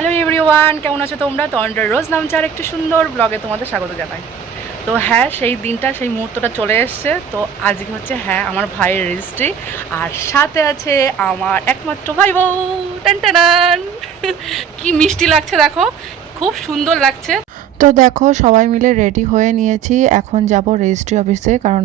Hello everyone কেমন আছো তোমরা? তো রোজ রোজ নামচার একটি সুন্দর ব্লগে তোমাদের স্বাগত জানাই। তো হ্যাঁ সেই দিনটা, সেই মুহূর্তটা চলে এসছে। তো আজকে হচ্ছে হ্যাঁ আমার ভাইয়ের রেজিস্ট্রি আর সাথে আছে আমার একমাত্র ভাই বউ টেন। কি মিষ্টি লাগছে দেখো। খুব সুন্দর লাগছে। তো দেখো, সবাই মিলে রেডি হয়ে নিয়েছি। এখন যাব রেজিস্ট্রি অফিসে কারণ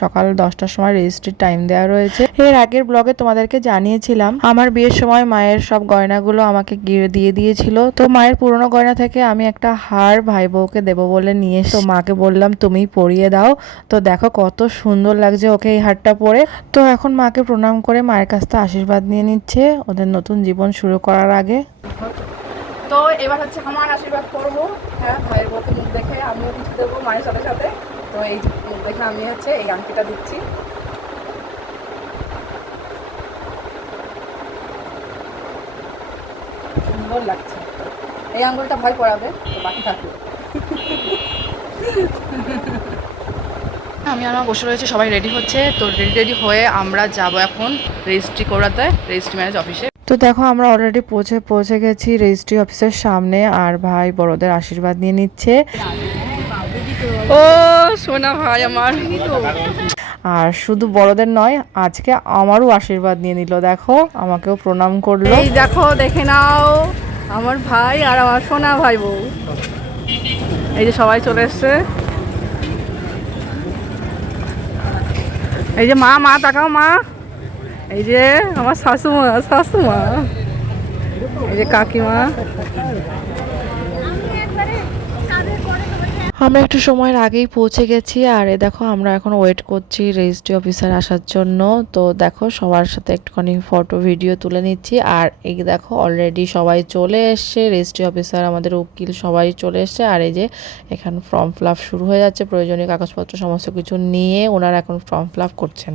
সকাল দশটার সময় রেজিস্ট্রির টাইম দেওয়া রয়েছে। এর আগের ব্লগে তোমাদেরকে জানিয়েছিলাম, আমার বিয়ের সময় মায়ের সব গয়নাগুলো আমাকে গিয়ে দিয়ে দিয়েছিল। তো মায়ের পুরনো গয়না থেকে আমি একটা হার ভাই বউকে দেবো বলে নিয়ে তো মাকে বললাম, তুমি পরিয়ে দাও। তো দেখো, কত সুন্দর লাগছে ওকে এই হারটা পরে। তো এখন মাকে প্রণাম করে মায়ের কাছ থেকে আশীর্বাদ নিয়ে নিচ্ছে। ওদের নতুন জীবন শুরু করার আগে। তো এবার হচ্ছে আমার আশীর্বাদ করব। হ্যাঁ ভাইয়ের বউকে মুখ দেখে আমিও কিছু দেবো মায়ের সাথে সাথে। তো এই মুখ দেখে আমি হচ্ছে এই আংটিটা দিচ্ছি। সুন্দর লাগছে। এই আঙ্গুলটা ভয় পড়াবে তো বাকি থাকবে। আমি আমার বসে রয়েছে, সবাই রেডি হচ্ছে। তো রেডি রেডি হয়ে আমরা যাব এখন রেজিস্ট্রি করাতে রেজিস্ট্রি ম্যারেজ অফিসে তো দেখো আমরা অলরেডি পৌঁছে পৌঁছে গেছি রেজিস্ট্রি অফিসের সামনে আর ভাই বড়দের আশীর্বাদ নিয়ে নিচ্ছে। ও সোনা ভাই আমার। আর শুধু বড়দের নয় আজকে আমারও আশীর্বাদ নিয়ে নিল দেখো আমাকেও প্রণাম করল। এই দেখো দেখে নাও আমার ভাই আর আমার সোনা ভাই বউ। এই যে সবাই চলে এসছে। এই যে মা মা তাকাও মা। এই যে আমার শাশুমা শাশুমা। এই যে কাকিমা। আমরা একটু সময়ের আগেই পৌঁছে গেছি, আর এ দেখো আমরা এখন ওয়েট করছি রেজিস্ট্রি অফিসার আসার জন্য। তো দেখো সবার সাথে একটুখানি ফটো ভিডিও তুলে নিচ্ছি, আর এই দেখো অলরেডি সবাই চলে এসছে রেজিস্ট্রি অফিসার আমাদের উকিল সবাই চলে এসছে, আর এই যে এখানে ফর্ম ফিল শুরু হয়ে যাচ্ছে, প্রয়োজনীয় কাগজপত্র, সমস্ত কিছু নিয়ে ওনারা এখন ফর্ম ফিল করছেন।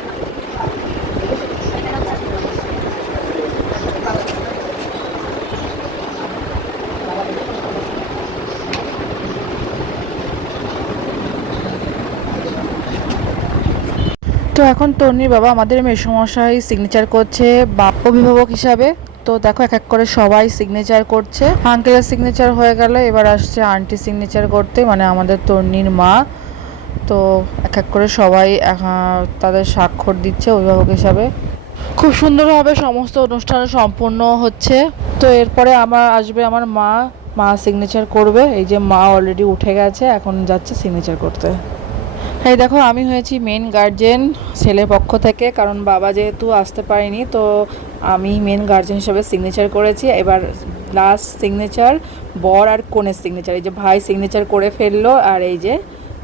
তো এখন তন্নির বাবা আমাদের মেসমশাই সিগনেচার করছে, বা অভিভাবক হিসাবে। তো দেখো এক এক করে সবাই সিগনেচার করছে। আঙ্কেলের সিগনেচার হয়ে গেলে, এবার আসছে আন্টি সিগনেচার করতে মানে আমাদের তন্নির মা। তো এক এক করে সবাই তাদের স্বাক্ষর দিচ্ছে অভিভাবক হিসাবে। খুব সুন্দরভাবে সমস্ত অনুষ্ঠান সম্পূর্ণ হচ্ছে। তো এরপরে আমার আসবে আমার মা মা সিগনেচার করবে। এই যে মা অলরেডি উঠে গেছে, এখন যাচ্ছে সিগনেচার করতে। এই দেখো, আমি হয়েছি মেন গার্জেন ছেলে পক্ষ থেকে, কারণ বাবা যেহেতু আসতে পারেনি, তো আমি মেন গার্জেন হিসেবে সিগনেচার করেছি। এবার লাস্ট সিগনেচার বর আর কনের সিগনেচার এই যে ভাই সিগনেচার করে ফেলল, আর এই যে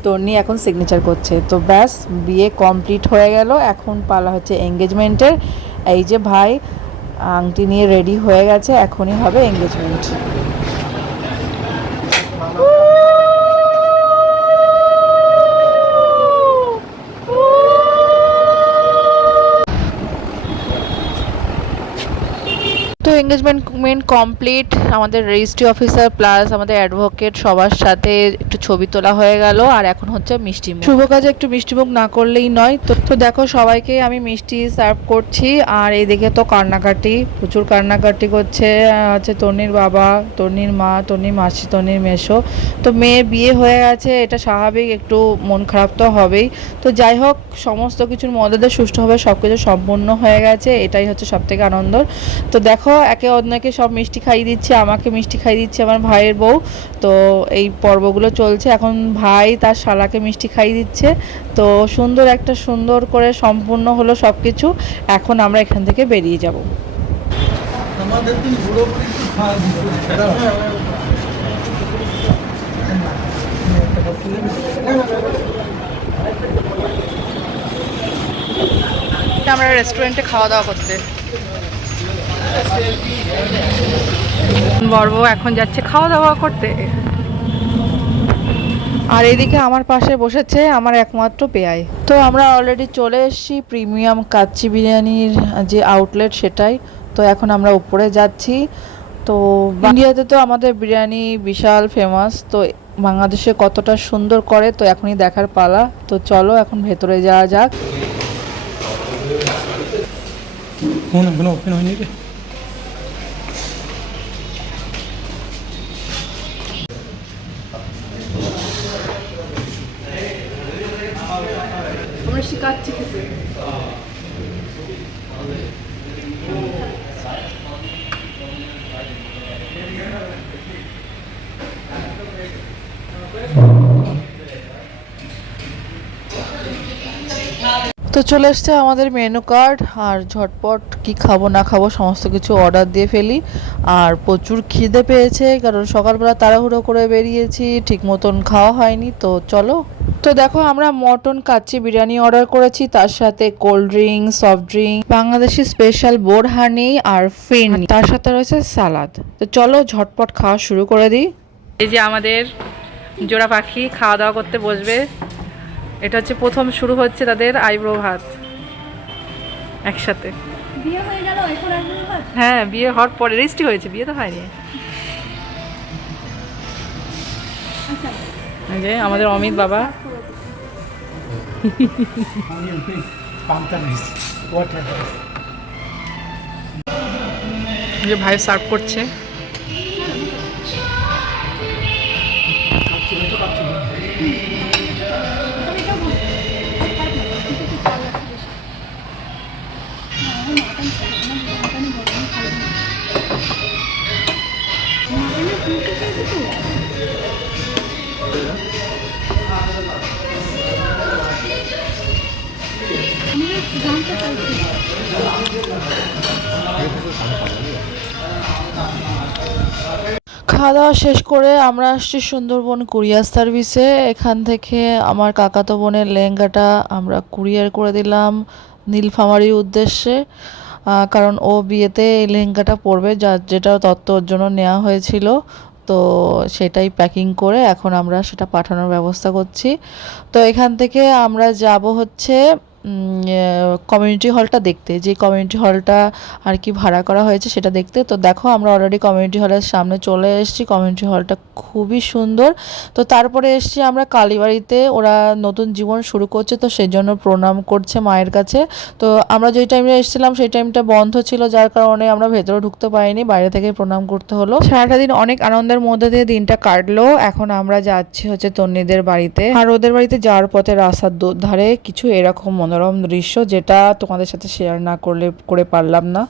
তন্নি এখন সিগনেচার করছে। তো ব্যাস, বিয়ে কমপ্লিট হয়ে গেল, এখন পালা হচ্ছে এঙ্গেজমেন্টের এই যে ভাই, আংটি নিয়ে রেডি হয়ে গেছে, এখনই হবে এঙ্গেজমেন্ট তো এঙ্গেজমেন্ট মেন কমপ্লিট আমাদের রেজিস্ট্রি অফিসার প্লাস আমাদের অ্যাডভোকেট সবার সাথে একটু ছবি তোলা হয়ে গেল আর এখন হচ্ছে মিষ্টি শুভ কাজে একটু মিষ্টিমুখ না করলেই নয়। তো তো দেখো সবাইকে আমি মিষ্টি সার্ভ করছি আর এইদিকে তো কান্নাকাটি প্রচুর কান্নাকাটি করছে আহ, হচ্ছে তন্নির বাবা তনির মা তনির মাসি তনির মেশো তো মেয়ের বিয়ে হয়ে গেছে এটা স্বাভাবিক একটু মন খারাপ তো হবেই। তো যাই হোক সমস্ত কিছুর মধ্যে সুষ্ঠুভাবে সব কিছু সম্পূর্ণ হয়ে গেছে এটাই হচ্ছে সব থেকে আনন্দর তো দেখো একে অন্যকে সব মিষ্টি খাইয়ে দিচ্ছে আমাকে মিষ্টি খাইয়ে দিচ্ছে আমার ভাইয়ের বউ। তো এই পর্বগুলো চলছে এখন ভাই তার শালাকে মিষ্টি খাইয়ে দিচ্ছে। তো সুন্দর একটা সুন্দর করে সম্পূর্ণ হলো সব কিছু এখন আমরা এখান থেকে বেরিয়ে যাব। আমাদের আমরা রেস্টুরেন্টে খাওয়া দাওয়া করতে। বর্ব এখন যাচ্ছে খাওয়া দাওয়া করতে। আর এদিকে আমার পাশে বসেছে আমার একমাত্র পেয়াই। তো আমরা অলরেডি চলে এসেছি প্রিমিয়াম কাচ্চি বিরিয়ানির যে আউটলেট সেটাই। তো এখন আমরা উপরে যাচ্ছি। তো ইন্ডিয়াতে তো আমাদের বিরিয়ানি বিশাল ফেমাস তো বাংলাদেশে কতটা সুন্দর করে তো এখনই দেখার পালা। তো চলো এখন ভেতরে যাওয়া যাক। ফোন এখনও ওপেন হয়নি রে তো চলে এসছে আমাদের মেনু কার্ড আর ঝটপট কি খাব, না খাব, সমস্ত কিছু অর্ডার দিয়ে ফেলি। আর প্রচুর খিদে পেয়েছে, কারণ সকালবেলা তাড়াহুড়ো করে বেরিয়েছি, ঠিক মতন খাওয়া হয়নি, তো চলো। তো দেখো, আমরা মটন কাচ্চি বিরিয়ানি অর্ডার করেছি, তার সাথে cold drink soft drink Bangladeshi special borhani আর ফিন। তার সাথে রয়েছে সালাদ তো চলো, ঝটপট খাওয়া শুরু করে দিই। এই যে আমাদের জোড়া পাখি খাওয়া দাওয়া করতে বসবে। এটা হচ্ছে প্রথম শুরু হচ্ছে তাদের আইব্রো ভাত একসাথে। বিয়ে হয়ে হ্যাঁ বিয়ে হওয়ার পরে রেজিস্ট্রি হয়েছে বিয়ে তো হয়নি। আচ্ছা। যে আমাদের অমিত বাবা। যে ভাই সার্ভ করছে। খাওয়া দাওয়া শেষ করে আমরা আসছি সুন্দরবন কুরিয়ার সার্ভিসে। এখান থেকে আমার কাকাতো বোনের লেহেঙ্গাটা আমরা কুরিয়ার করে দিলাম নীলফামারির উদ্দেশ্যে। কারণ ও বিয়েতে এই লেহেঙ্গাটা পরবে যা যেটা তত্ত্ব ওর জন্য নেওয়া হয়েছিল। তো সেটাই প্যাকিং করে এখন আমরা সেটা পাঠানোর ব্যবস্থা করছি। তো এখান থেকে আমরা যাব হচ্ছে কমিউনিটি হলটা দেখতে। যে কমিউনিটি হলটা আর কি ভাড়া করা হয়েছে সেটা দেখতে। তো দেখো, আমরা অলরেডি কমিউনিটি হলের সামনে চলে এসেছি। কমিউনিটি হলটা খুবই সুন্দর। তো তারপরে এসেছি আমরা কালীবাড়িতে। ওরা নতুন জীবন শুরু করছে, তো সেই জন্য প্রণাম করছে মায়ের কাছে। তো আমরা যেই টাইমে এসেছিলাম, সেই টাইমটা বন্ধ ছিল, যার কারণে আমরা ভেতরে ঢুকতে পারিনি, বাইরে থেকে প্রণাম করতে হলো। সারাটা দিন অনেক আনন্দের মধ্যে দিয়ে দিনটা কাটলো। এখন আমরা যাচ্ছি হচ্ছে তন্নিদের বাড়িতে। আর ওদের বাড়িতে যাওয়ার পথে রাস্তার ধারে কিছু এরকম মনোরম দৃশ্য যেটা তোমাদের সাথে শেয়ার না করলে, করে পারলাম না।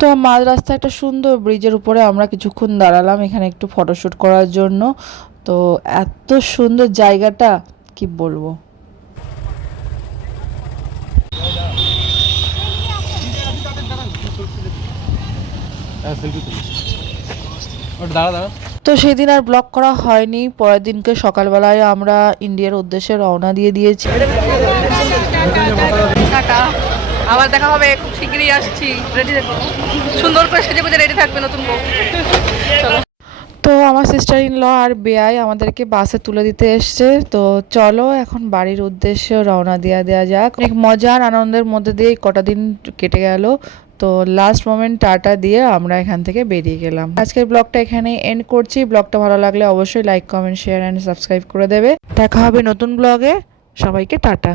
তো মাঝ রাস্তায় একটা সুন্দর ব্রিজের উপরে আমরা কিছুক্ষণ দাঁড়ালাম এখানে একটু ফটোশ্যুট করার জন্য। তো এত সুন্দর জায়গাটা, কি বলব? হ্যাঁ দাঁড়া দাঁড়া। তো সেদিন আর ব্লক করা হয়নি। পরের দিনকে সকালবেলায় আমরা ইন্ডিয়ার উদ্দেশ্যে রওনা দিয়ে দিয়েছি। আবার দেখা হবে খুব শীঘ্রই আসছি। রেডি দেখো সুন্দর করে সেজে গুজে রেডি থাকবে নতুন বউ। চলো। তো আমার সিস্টার ইন ল আর বেআই আমাদেরকে বাসে তুলে দিতে এসছে। তো চলো এখন বাড়ির উদ্দেশ্যে রওনা দেওয়া দেওয়া যাক। অনেক মজার আনন্দের মধ্যে দিয়ে কটা দিন কেটে গেল। তো লাস্ট মোমেন্ট টাটা দিয়ে আমরা এখান থেকে বেরিয়ে গেলাম। আজকের ব্লগটা এখানে এন্ড করছি। ব্লগটা ভালো লাগলে অবশ্যই like comment share and subscribe করে দেবে। দেখা হবে নতুন ব্লগে সবাইকে টাটা।